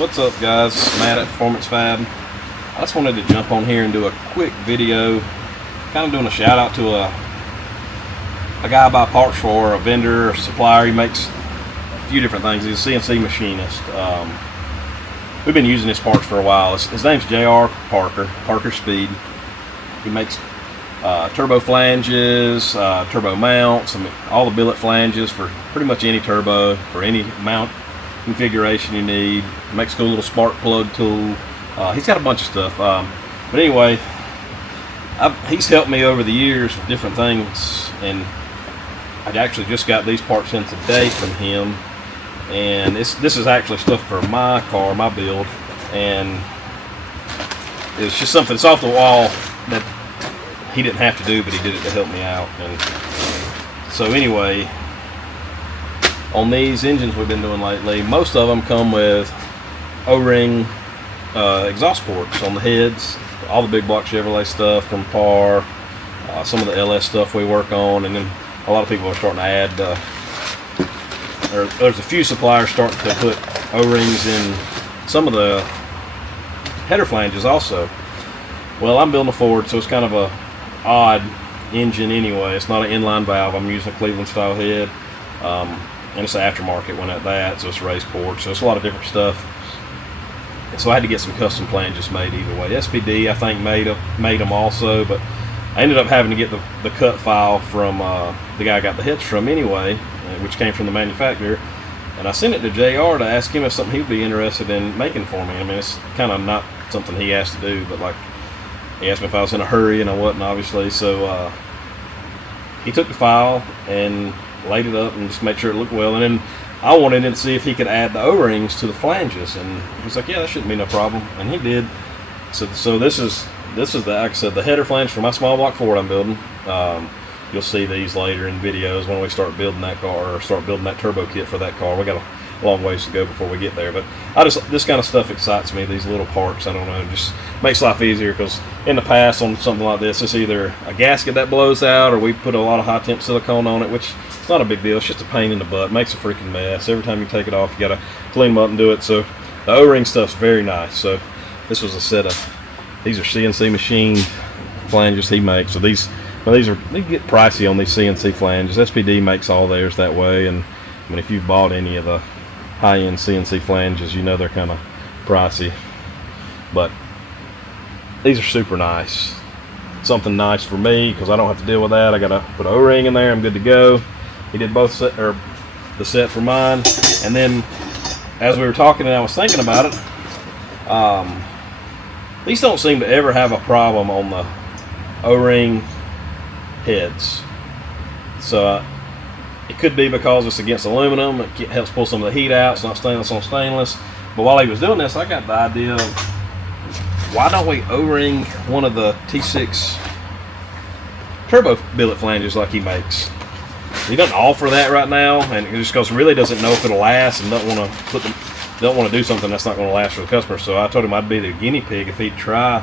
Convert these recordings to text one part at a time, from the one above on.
What's up, guys? Matt at Performance Fab. I just wanted to jump on here and do a quick video, kind of doing a shout out to a guy I buy parts for, a vendor or supplier. He makes a few different things. He's a CNC machinist. We've been using his parts for a while. His name's J.R. Parker Speed. He makes turbo flanges, turbo mounts, all the billet flanges for pretty much any turbo, for any mount configuration you need. He makes a cool little spark plug tool. He's got a bunch of stuff. But anyway, he's helped me over the years with different things, and I actually just got these parts in today from him. And this is actually stuff for my car, my build, and it's just something that's off the wall that he didn't have to do, but he did it to help me out. And so anyway, on these engines we've been doing lately, most of them come with O-ring exhaust ports on the heads. All the big block Chevrolet stuff from Par, some of the LS stuff we work on, and then a lot of people are starting to add, there's a few suppliers starting to put O-rings in some of the header flanges also. Well, I'm building a Ford, so it's kind of a odd engine anyway. It's not an inline valve. I'm using a Cleveland style head, and it's an aftermarket one at that, so it's raised port, so it's a lot of different stuff. And so I had to get some custom flanges made either way. SPD I think made them also, but I ended up having to get the cut file from the guy I got the heads from anyway, which came from the manufacturer, and I sent it to JR to ask him if something he'd be interested in making for me. I mean, it's kind of not something he asked to do, but like, he asked me if I was in a hurry, and I wasn't, obviously. So he took the file and laid it up and just made sure it looked well. And then I wanted him to see if he could add the O-rings to the flanges, and he's like, "Yeah, that shouldn't be no problem," and he did. So this is the, like I said, the header flange for my small block Ford I'm building. You'll see these later in videos when we start building that car, or start building that turbo kit for that car. We got a long ways to go before we get there, but this kind of stuff excites me, these little parts. I don't know, it just makes life easier, because in the past on something like this, it's either a gasket that blows out, or we put a lot of high temp silicone on it, which it's not a big deal. It's just a pain in the butt. It makes a freaking mess. Every time you take it off, you gotta clean them up and do it. So the O-ring stuff's very nice. So this was a set of, these are CNC machined flanges he makes. So they get pricey on these CNC flanges. SPD makes all theirs that way, and I mean, if you've bought any of the high-end CNC flanges, you know they're kind of pricey, but these are super nice. Something nice for me, because I don't have to deal with that. I gotta put an O-ring in there, I'm good to go. He did both the set for mine, and then as we were talking and I was thinking about it, these don't seem to ever have a problem on the O-ring heads. So it could be because it's against aluminum. It helps pull some of the heat out. It's not stainless on stainless. But while he was doing this, I got the idea of, why don't we O-ring one of the T6 turbo billet flanges like he makes? He doesn't offer that right now, and just because he really doesn't know if it'll last, and don't want to do something that's not going to last for the customer. So I told him I'd be the guinea pig if he'd try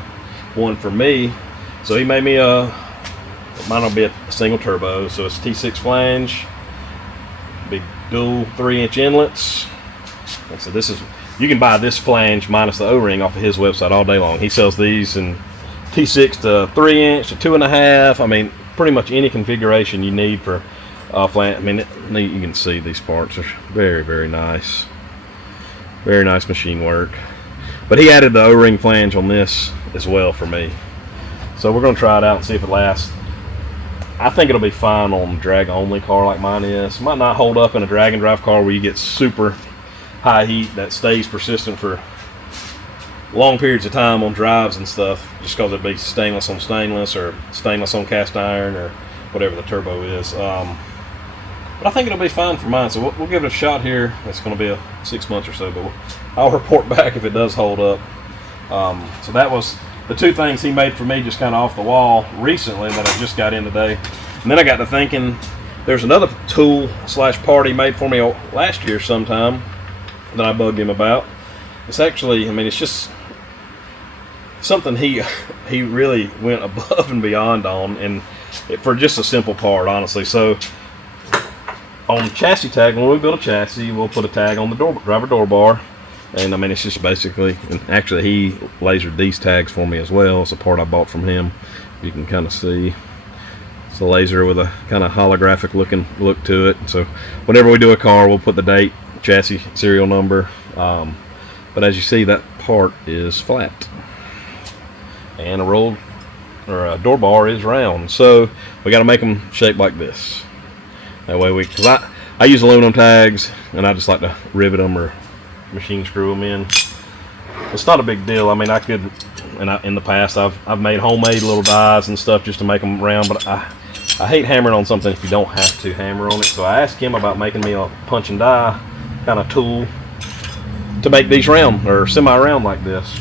one for me. So he made me mine will be a single turbo, so it's T6 flange, big dual 3-inch inlets. And so you can buy this flange minus the O-ring off of his website all day long. He sells these in T6 to 3-inch to 2.5. I mean, pretty much any configuration you need for flange. I mean, you can see these parts are very, very nice. Very nice machine work. But he added the O-ring flange on this as well for me. So we're going to try it out and see if it lasts. I think it'll be fine on drag only car like mine is. It might not hold up in a drag and drive car where you get super high heat that stays persistent for long periods of time on drives and stuff, just because it'd be stainless on stainless or stainless on cast iron or whatever the turbo is. But I think it'll be fine for mine, so we'll give it a shot here. It's going to be 6 months or so, but I'll report back if it does hold up. So that was the two things he made for me, just kind of off the wall recently, that I just got in today. And then I got to thinking, there's another tool / part he made for me last year sometime that I bugged him about. It's actually, I mean, it's just something he really went above and beyond on, and for just a simple part, honestly. So on chassis tag, when we build a chassis, we'll put a tag on the driver door bar, And I mean, it's just basically, and actually he lasered these tags for me as well. It's a part I bought from him. You can kind of see it's a laser with a kind of holographic looking look to it. So whenever we do a car, we'll put the date, chassis, serial number. But as you see, that part is flat, and a door bar is round. So we got to make them shaped like this. That way because I use aluminum tags, and I just like to rivet them or machine screw them in. It's not a big deal. I mean, I could, and in the past I've made homemade little dies and stuff just to make them round, but I hate hammering on something if you don't have to hammer on it. So I asked him about making me a punch and die kind of tool to make these round or semi-round like this.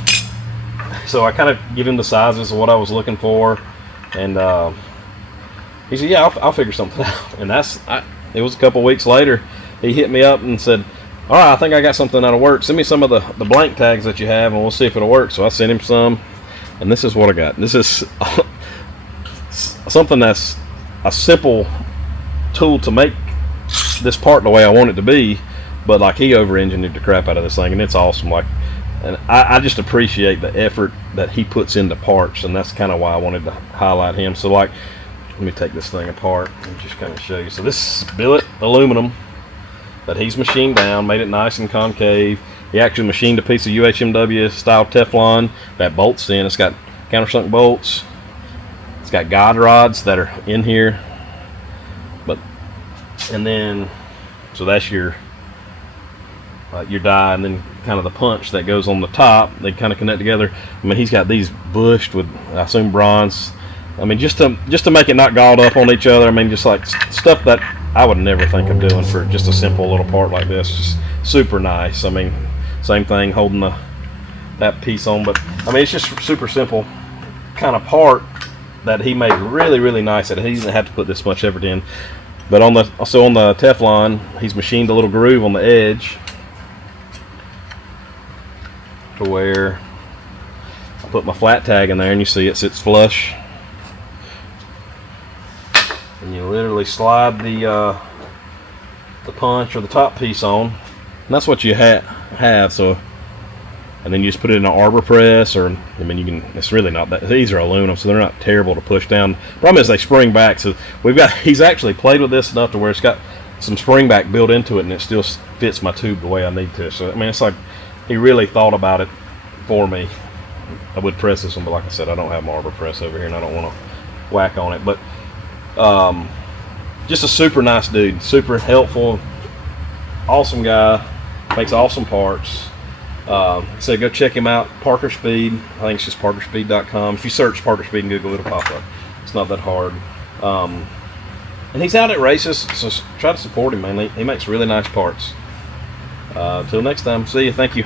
So I kind of give him the sizes of what I was looking for, and he said, "Yeah, I'll figure something out." And it was a couple weeks later. He hit me up and said, "All right, I think I got something that'll work. Send me some of the blank tags that you have, and we'll see if it'll work." So I sent him some, and this is what I got. This is something that's a simple tool to make this part the way I want it to be, but like he over-engineered the crap out of this thing, and it's awesome. Like, and I just appreciate the effort that he puts into parts, and that's kind of why I wanted to highlight him. So like, let me take this thing apart and just kind of show you. So this is billet aluminum that he's machined down, made it nice and concave. He actually machined a piece of UHMW style Teflon that bolts in. It's got countersunk bolts. It's got guide rods that are in here. And then, so that's your die, and then kind of the punch that goes on the top. They kind of connect together. I mean, he's got these bushed with, I assume, bronze. I mean, just to make it not galled up on each other. I mean, just like stuff that I would never think of doing for just a simple little part like this. Just super nice. I mean, same thing holding that piece on, but I mean, it's just super simple kind of part that he made really, really nice. That he didn't have to put this much effort in. But on the Teflon, he's machined a little groove on the edge to where I put my flat tag in there, and you see it sits flush. And you literally slide the punch or the top piece on, and that's what you have. So, and then you just put it in an arbor press, or I mean, you can. It's really not that. These are aluminum, so they're not terrible to push down. Problem is they spring back. So he's actually played with this enough to where it's got some spring back built into it, and it still fits my tube the way I need to. So I mean, it's like he really thought about it for me. I would press this one, but like I said, I don't have my arbor press over here, and I don't want to whack on it. But just a super nice dude, super helpful, awesome guy, makes awesome parts. So go check him out, Parker Speed. I think it's just parkerspeed.com. If you search Parker Speed in Google, it'll pop up. It's not that hard. And he's out at races, so try to support him, man. He makes really nice parts. Until next time, see you. Thank you.